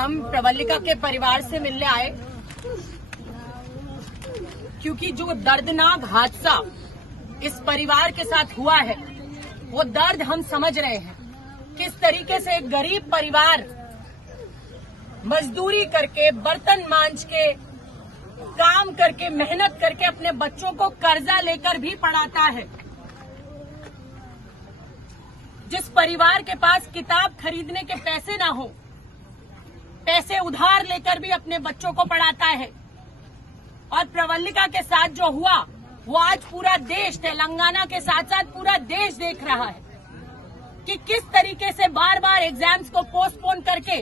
हम प्रवल्लिका के परिवार से मिलने आए क्योंकि जो दर्दनाक हादसा इस परिवार के साथ हुआ है वो दर्द हम समझ रहे हैं। किस तरीके से एक गरीब परिवार मजदूरी करके, बर्तन मांज के, काम करके, मेहनत करके अपने बच्चों को कर्जा लेकर भी पढ़ाता है। जिस परिवार के पास किताब खरीदने के पैसे ना हो, पैसे उधार लेकर भी अपने बच्चों को पढ़ाता है। और प्रवल्लिका के साथ जो हुआ वो आज पूरा देश, तेलंगाना के साथ साथ पूरा देश देख रहा है कि किस तरीके से बार बार एग्जाम्स को पोस्टपोन करके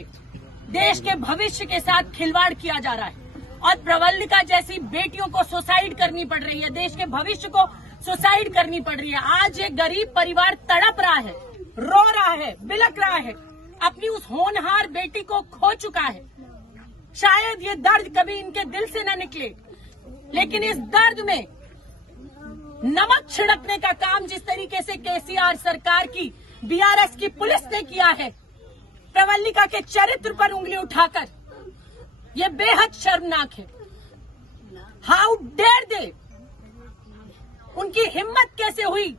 देश के भविष्य के साथ खिलवाड़ किया जा रहा है। और प्रवल्लिका जैसी बेटियों को सुसाइड करनी पड़ रही है, देश के भविष्य को सुसाइड करनी पड़ रही है। आज ये गरीब परिवार तड़प रहा है, रो रहा है, बिलक रहा है, अपनी उस होनहार बेटी को खो चुका है। शायद ये दर्द कभी इनके दिल से न निकले, लेकिन इस दर्द में नमक छिड़कने का काम जिस तरीके से केसीआर सरकार की, बीआरएस की पुलिस ने किया है, प्रवल्लिका के चरित्र पर उंगली उठाकर, ये बेहद शर्मनाक है। हाउ डेयर दे, उनकी हिम्मत कैसे हुई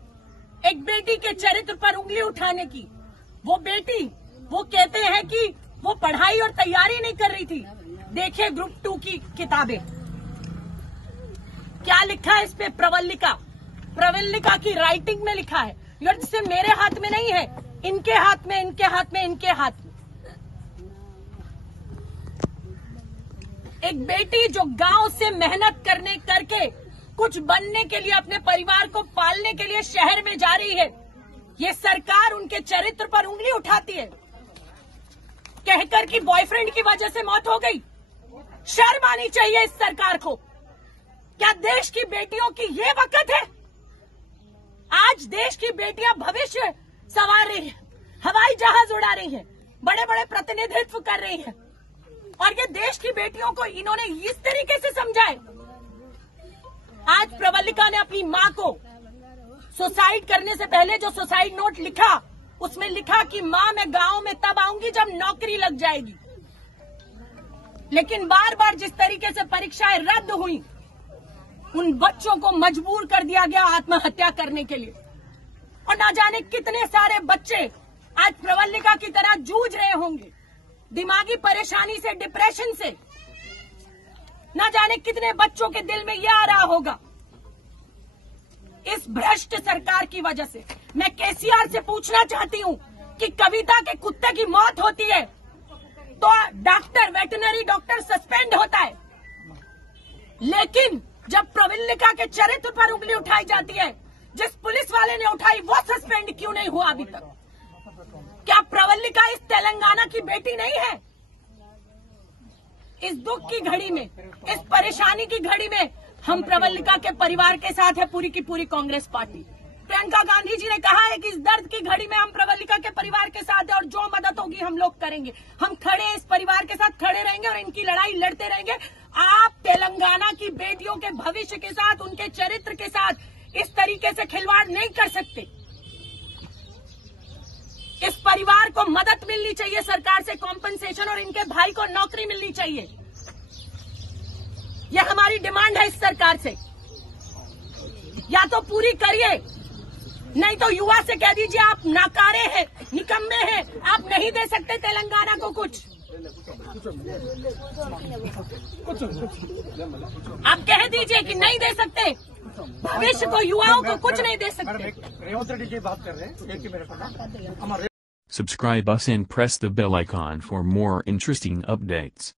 एक बेटी के चरित्र पर उंगली उठाने की। वो बेटी, वो कहते हैं कि वो पढ़ाई और तैयारी नहीं कर रही थी। देखिए ग्रुप 2 की किताबें, क्या लिखा है इस पे? प्रवल्लिका की राइटिंग में लिखा है। ये जिससे मेरे हाथ में नहीं है, इनके हाथ में, इनके हाथ में, इनके हाथ में। एक बेटी जो गांव से मेहनत करके कुछ बनने के लिए, अपने परिवार को पालने के लिए शहर में जा रही है, ये सरकार उनके चरित्र पर उंगली उठाती है, कहकर कि बॉयफ्रेंड की वजह से मौत हो गई। शर्म आनी चाहिए इस सरकार को। क्या देश की बेटियों की ये वक्त है? आज देश की बेटियां भविष्य संवार रही है, हवाई जहाज उड़ा रही है, बड़े बड़े प्रतिनिधित्व कर रही है, और ये देश की बेटियों को इन्होंने इस तरीके से समझा है। आज प्रवल्लिका ने अपनी मां को सुसाइड करने से पहले जो सुसाइड नोट लिखा, उसमें लिखा कि मां, मैं गांव में तब आऊंगी जब नौकरी लग जाएगी। लेकिन बार बार जिस तरीके से परीक्षाएं रद्द हुई, उन बच्चों को मजबूर कर दिया गया आत्महत्या करने के लिए। और ना जाने कितने सारे बच्चे आज प्रवल्लिका की तरह जूझ रहे होंगे, दिमागी परेशानी से, डिप्रेशन से। ना जाने कितने बच्चों के दिल में यह आ रहा होगा। इस भ्रष्ट सरकार की वजह से मैं केसीआर से पूछना चाहती हूं कि कविता के कुत्ते की मौत होती है तो डॉक्टर, वेटरनरी डॉक्टर सस्पेंड होता है, लेकिन जब प्रवल्लिका के चरित्र पर उंगली उठाई जाती है, जिस पुलिस वाले ने उठाई, वो सस्पेंड क्यों नहीं हुआ अभी तक? क्या प्रवल्लिका इस तेलंगाना की बेटी नहीं है? इस दुख की घड़ी में, इस परेशानी की घड़ी में हम प्रवल्लिका के परिवार के साथ है पूरी की पूरी कांग्रेस पार्टी। प्रियंका गांधी जी ने कहा है कि इस दर्द की घड़ी में हम प्रवल्लिका के परिवार के साथ है और जो मदद होगी हम लोग करेंगे। हम खड़े हैं, इस परिवार के साथ खड़े रहेंगे और इनकी लड़ाई लड़ते रहेंगे। आप तेलंगाना की बेटियों के भविष्य के साथ, उनके चरित्र के साथ इस तरीके से खिलवाड़ नहीं कर सकते। इस परिवार को मदद मिलनी चाहिए सरकार से, कॉम्पनसेशन, और इनके भाई को नौकरी मिलनी चाहिए। यह हमारी डिमांड है इस सरकार से। या तो पूरी करिए, नहीं तो युवा से कह दीजिए आप नाकारे हैं, निकम्मे हैं, आप नहीं दे सकते तेलंगाना को कुछ। आप कह दीजिए कि नहीं दे सकते, भविष्य को, युवाओं को कुछ नहीं दे सकते। रेवंत रेड्डी जी बात कर रहे हैं। Subscribe us and press the bell icon for more interesting updates.